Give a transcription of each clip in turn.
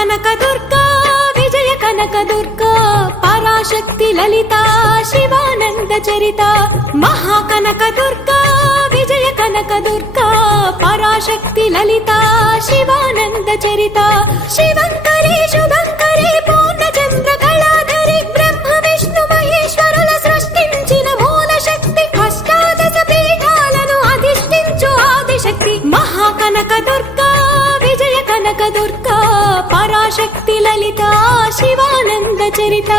కనక దుర్గా విజయ కనక దుర్గా పరాశక్తి లలిత శివానంద చరిత మహాకనక దుర్గా విజయ కనక దుర్గా పరాశక్తి లలిత శివానంద చరిత శివంకరి శుభంకరి పూర్ణచంద్ర కళాధరి బ్రహ్మ విష్ణు మహేశ్వరుల సృష్టించిన మూల శక్తి అష్టాదశ పీఠాలను అధిష్ఠించు ఆదిశక్తి మహాకనక దుర్గా విజయ కనక దుర్గా పరాశక్తి లలిత శివానంద చరిత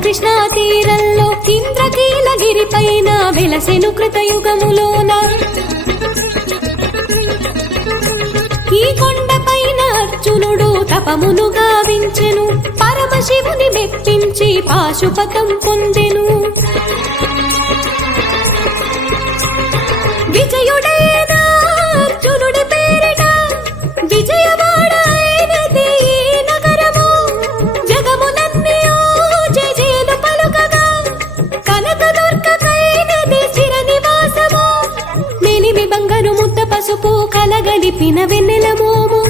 కృష్ణా తీరంలో ఇంద్రకీలగిరి పైన వెలసెను కృతయుగములోన ఈ కొండ పైన అర్జునుడు తపమును గావించెను పరమశివుని మెప్పించి పాశుపతం పొందెను విజయుడైన అర్జునుడి పేరిట విజయవాడ అయినది నగరము జగములన్నీ పసుపు కలగలిపిన వెన్నెల మోము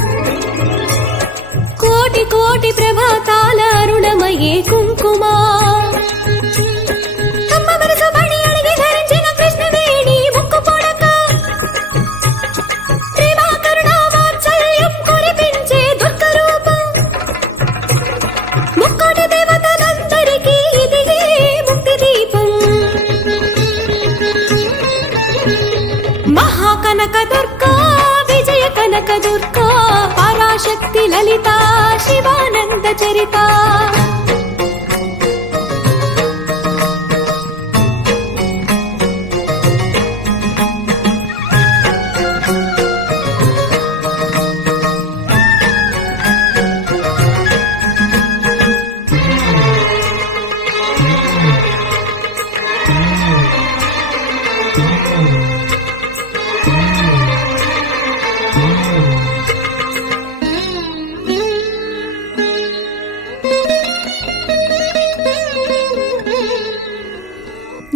కోటి కోటి ప్రభాతాల అరుణమయే కుంకుమా అమ్మ మనసు బడి అడిగి ధరించిన కృష్ణవేణి ముక్కు పొడక ప్రేమ కరుణ వాత్సల్యం కురిపించే దుర్గ రూపం ముక్కోటి దేవతలందరికీ ఇది ముక్తి దీపం మహాకనక దుర్గా విజయ కనక దుర్గా పరాశక్తి లలిత శివానంద చరిత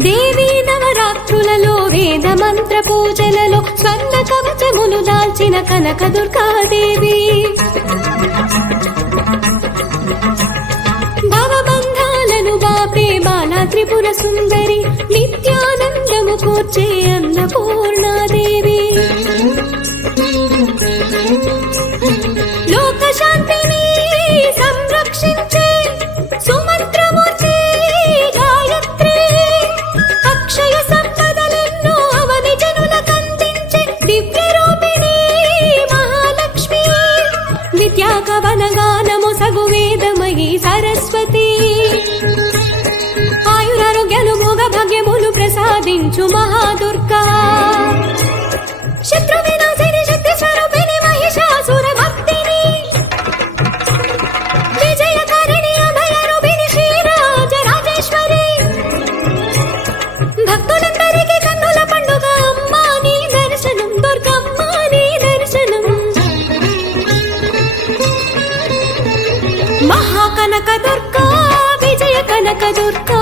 దేవీ నవరాత్రులలో వేద మంత్ర పూజలలో స్వర్ణ కవచములు దాల్చిన కనక దుర్గాదేవి భవబంధాలను బాపే బాల త్రిపుర సుందరి నిత్యానందము కూర్చే అన్నపూర్ణాదేవి లోక శాంతిని సంరక్షించే సుమంత్రమూర్తి గాయత్రి అక్షయ సంపదలెన్నో అవని జనులకందించే దివ్య రూపిణి మహాలక్ష్మి విద్యా కవన గానము సగు వేదమయీ సరస్వతి ఆయురారోగ్యాలు భోగ భాగ్యములు ప్రసాదించు మహాదుర్గా శత్రు వినాశిని శక్తి స్వరూపిణి మహిషాసుర మర్దిని విజయకారిణి అభయ రూపిణి శ్రీరాజ రాజేశ్వరి భక్తులందరికీ కన్నుల పండుగ అమ్మా నీ దర్శనం దుర్గమ్మ నీ దర్శనం మహాకనక దుర్గా విజయ కనక దుర్గా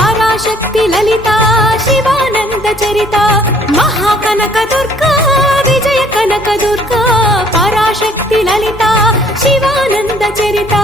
పరాశక్తి లలిత శివానంద చరిత మహాకనక దుర్గా విజయ కనక దుర్గా పరాశక్తి లలిత శివానంద చరిత